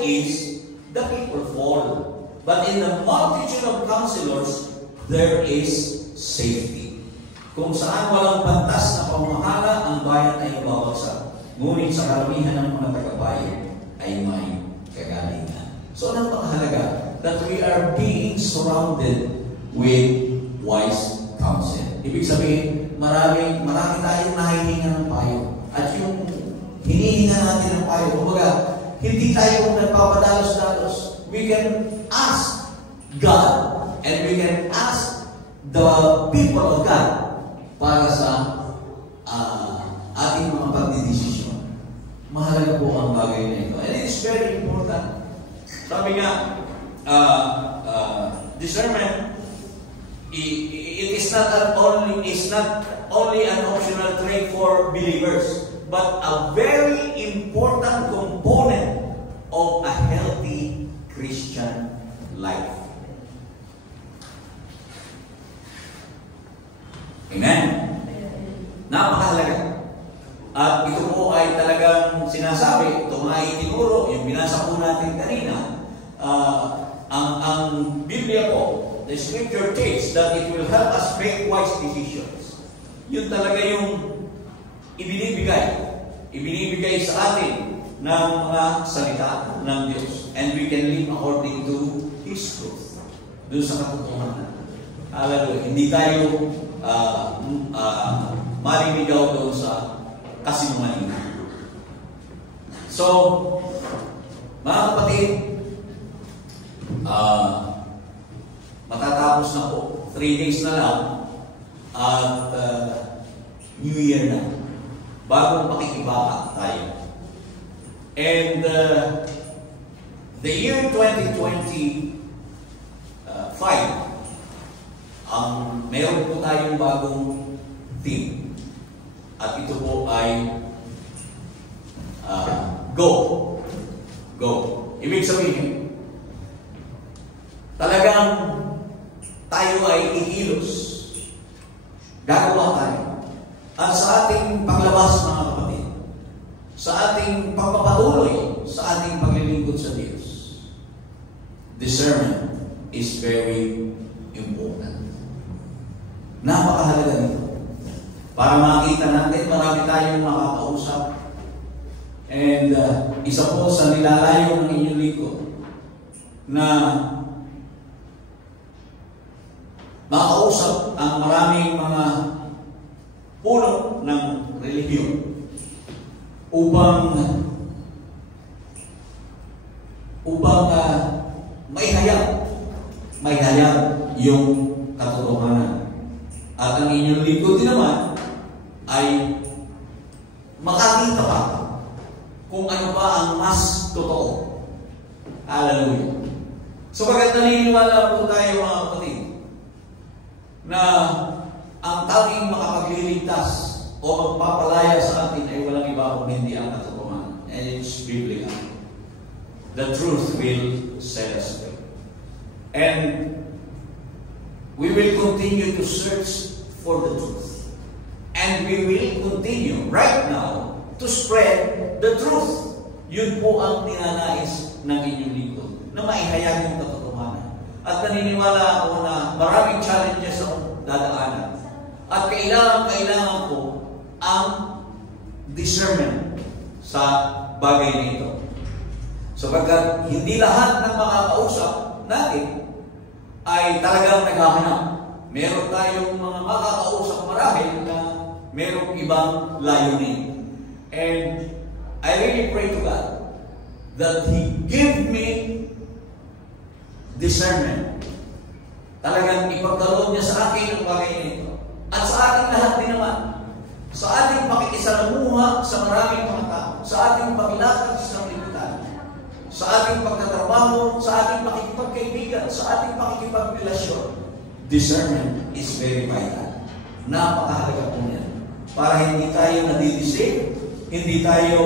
is, the people fall. But in the multitude of counselors, there is safety. Kung saan walang pantas na pamamahala, ang bayan ay mababagsak. Ngunit sa karamihan ng mga tagapayo ay may kagalingan. So, napakahalaga that we are being surrounded with wise counsel. Ibig sabihin, marami tayong nahihinga ng payo. At yung hinihinga natin ng payo, kumbaga, hindi tayo nagpapadalos-dalos. We can ask God and we can ask the people of God para sa ating mga pagdidesisyon. Mahalaga po ang bagay na ito. And it is very important. Sabi nga, discernment, it is not only an optional trait for believers, but a very important component of a healthy Christian life. Amen? Napakahalaga. At ito po ay talagang sinasabi, ito nga itinuro, yung binasa po natin kanina, ang Biblia po, the Scripture teaches that it will help us make wise decisions. Yun talaga yung ibinibigay sa atin ng mga salita ng Diyos. And we can live according to His truth. Doon sa katotohanan. Hallelujah. Hindi tayo maliligaw doon sa kasinungalingan. So, mga kapatid, matatapos na po. 3 days na lang at New Year na. Bagong pakikibaka tayo. And the year 2025, meron po tayong bagong theme. At ito po ay Go. Go. Ibig sabihin, talagang tayo ay ikilos. Gagawa tayo. At sa ating paglabas, mga kapatid, sa ating pagpapatuloy, sa ating paglilingkod sa Diyos, discernment is very important. Napakahalaga nito. Para makita natin, marami tayong makakausap. And isa po sa nilalayo ng inyong lingkod na makausap ang maraming mga puno ng relihiyon upang maihayag yung katotohanan. At ang inyong lingkod din naman ay makakita pa kung ano ba ang mas totoo. Hallelujah. So bakit naniniwala po tayo mga kapatid na ang tanging makapagliligtas o magpapalaya sa atin ay walang iba kung hindi ang katotohanan. And it's biblical. The truth will set us free. And we will continue to search for the truth. And we will continue right now to spread the truth. Yun po ang ninanais ng inyong lingkod, na maihayag yung katotohanan. At naniniwala ako na maraming challenges ang dadaanan. At kailangan ko ang discernment sa bagay na ito. Sapagkat hindi lahat ng makakausap natin ay talagang naghahanap. Meron tayong mga makakausap marahil na merong ibang layunin. And I really pray to God that He give me discernment. Talagang ipagkaloob niya sa akin ang bagay nito. At sa ating lahat din naman, sa ating pakikisalamuha sa maraming mga tao, sa ating pakilakad sa sanglibutan, sa ating pagtatrabaho, sa ating pakikipagkaibigan, sa ating pakikipagrelasyon, discernment is very vital. Napakahalaga po niyan. Para hindi tayo nadidisip, hindi tayo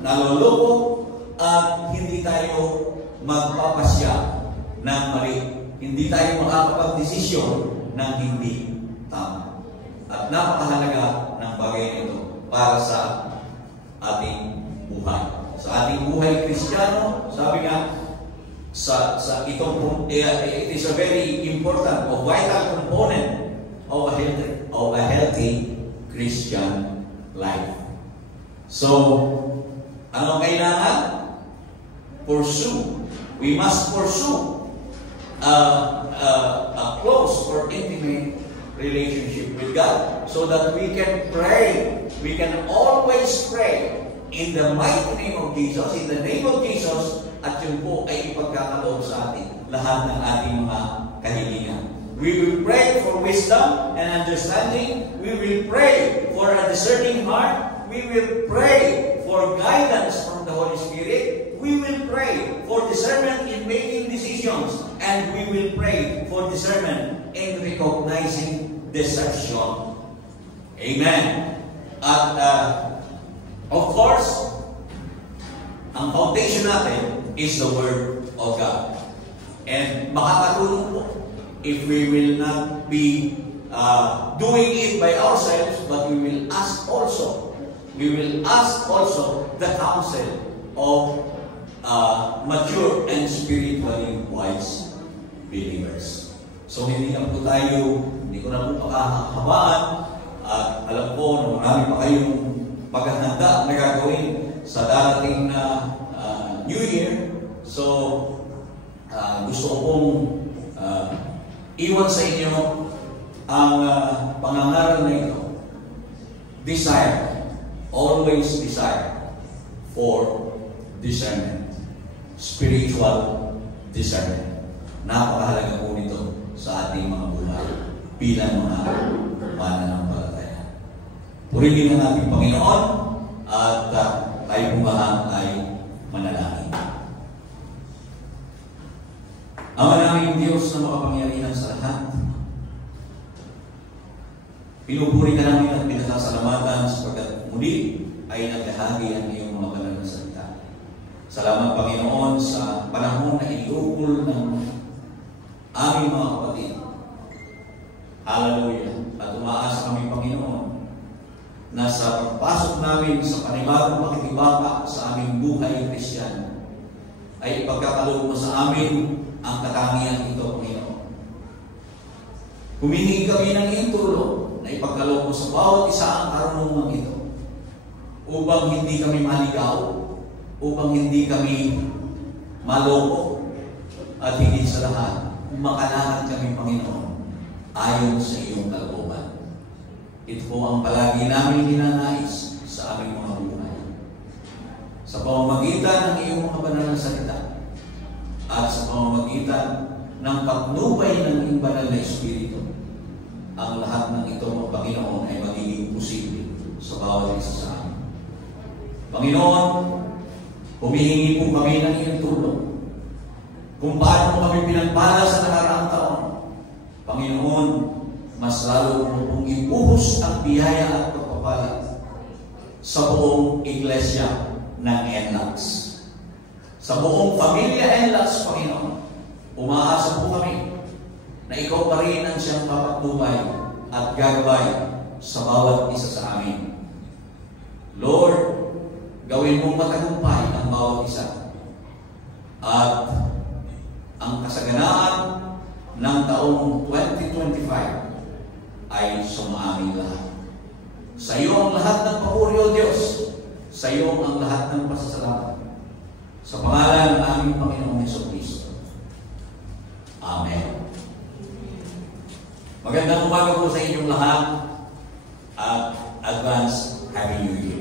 naloloko, at hindi tayo magpapasya ng mali. Hindi tayo makakapag-desisyon ng hindi tama. At napakahalaga ng bagay nito para sa ating buhay. Sa ating buhay Kristiyano, sabi nga, it is a very important or vital component of a healthy Christian life. So, ano kailangan? Pursue. We must pursue a close or intimate relationship with God so that we can pray. We can always pray in the mighty name of Jesus, in the name of Jesus, at yun po ay ipagkakaloob sa atin lahat ng ating mga kahilingan. We will pray for wisdom and understanding. We will pray for a discerning heart. We will pray for guidance from the Holy Spirit. We will pray for discernment in making decisions. And we will pray for discernment in recognizing deception. Amen. At of course, ang foundation natin is the Word of God. And makakatulong po if we will not be doing it by ourselves, but we will ask also the counsel of mature and spiritually wise believers. So hindi ko na po pakakahabaan, at alam ko na marami pa kayong paghahanda na gagawin sa darating na New Year. So gusto ko pong iwan sa inyo ang pangangaral na ito. Desire, always desire for discernment. Spiritual discernment. Napakahalaga po nito sa ating mga buhay bilang mga mananampalataya. Purihin ang ating Panginoon at tayo pumahang ay manalangin. Ama naming Diyos na makapangyarihan sa lahat, pinupuri ka namin at pinasasalamatan sapagkat muli ay naghahagi ang iyong mga banal na salita. Salamat Panginoon sa panahon na iniukol ng aming mga kapatid. Hallelujah. At umaasa kami Panginoon na sa pagpasok namin sa panibagong pakikibaka sa aming buhay Kristiyano ay ipagkakaloob mo sa amin ang katangian ito, Panginoon. Humingi kami ng iyong tulong na ipagkaloob mo sa bawat isa ang karunungan ito upang hindi kami maligaw, upang hindi kami maloko, at higit sa lahat, makalakad kami, Panginoon, ayon sa iyong kalooban. Ito po ang palagi namin ninanais sa aming mga buhay. Sa pamamagitan ng iyong mga banal na salita at sa pamamagitan ng patnubay ng iyong banal na Espiritu, ang lahat ng ito, Panginoon, ay magiging posible sa bawat isa sa amin. Panginoon, humihingi po kami ng iyong tulong kung paano kami pinagpala sa nakaraang taon. Panginoon, mas lalo mo pong ibuhos ang biyaya at pagpapala sa buong iglesia ng NLAX. Sa buong pamilya NLAX, Panginoon, umaasa po kami na ikaw pa rin ang siyang papatnubay at gagabay sa bawat isa sa amin. Lord, gawin mong matagumpay ang bawat isa. At ang kasaganaan ng taong 2025 ay sumaamin lahat. Sa iyo ang lahat ng papuri, O Diyos. Sa iyo ang lahat ng pasasalamat. Sa pangalan ng aming Panginoong Jesucristo. Amen. Magandang umaga po sa inyong lahat at advance Happy New Year.